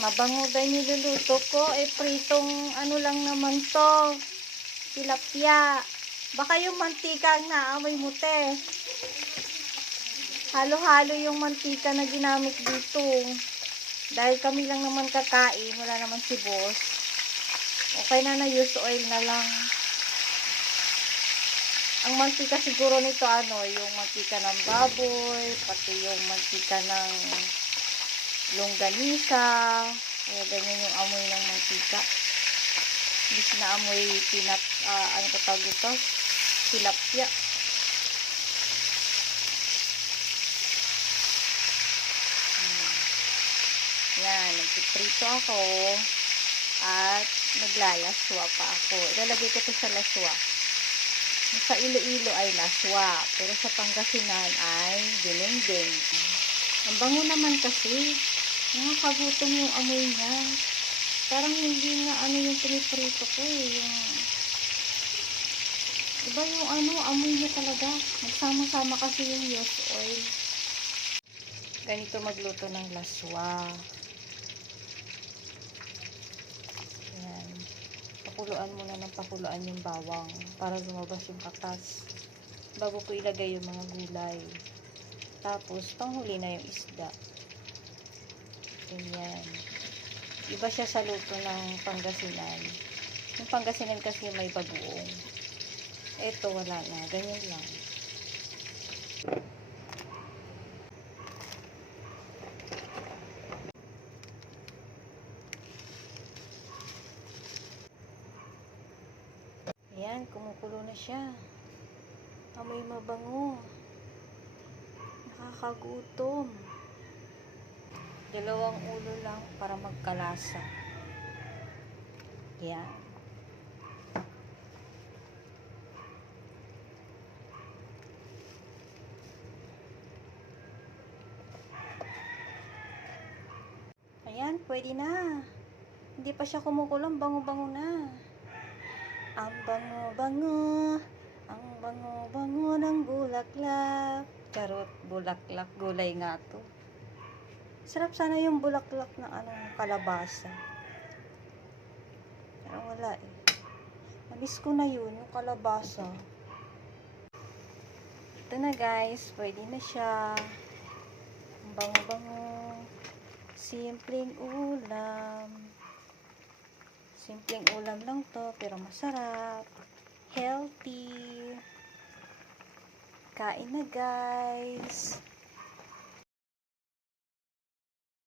Mabango daw yung niluluto ko. Pritong ano lang naman to. Tilapia. Baka yung mantika ang naamoy mo, te. Halo-halo yung mantika na ginamit dito. Dahil kami lang naman kakain. Wala naman si boss. Okay na use oil na lang. Ang mantika siguro nito yung mantika ng baboy, pati yung mantika ng longganisa. Kaya ganyan yung amoy ng mantika. Hindi sinaamoy ano pa tawag ito? Tilapia. Yan, nagpiprito ako at naglalaswa pa ako. Ilalagay ko ito sa laswa. Sa Iloilo ay laswa, pero sa Pangasinan ay dinding. Ang bango naman kasi. Nakakagutom yung amoy niya. Parang hindi nga yung piniprito ko yung iba yung amoy niya talaga. Nagsama-sama kasi yung used oil. Ganito magluto ng laswa. Ayan. Pakuluan muna ng pakuluan yung bawang para lumabas yung katas. Bago ko ilagay yung mga gulay. Tapos, panghuli na yung isda. Ganyan. Iba siya sa luto ng Pangasinan. Yung Pangasinan kasi may bagoong. Ito wala na. Ganyan lang. Ayan, kumukulo na siya. Amoy mabango. Nakakagutom. 2 ulo lang para magkalasa. Yan. Ayan, pwede na. Hindi pa siya kumukulo, bango-bango na. Ang bango-bango. Ang bango-bango ng bulaklak. Charot, bulaklak. Gulay nga to. Sarap sana yung bulaklak na kalabasa. Pero wala eh. Namiss ko na yun, yung kalabasa. Ito na guys, pwede na siya. Ang bango-bango. Simpleng ulam. Simpleng ulam lang to, pero masarap. Healthy. Kain na guys.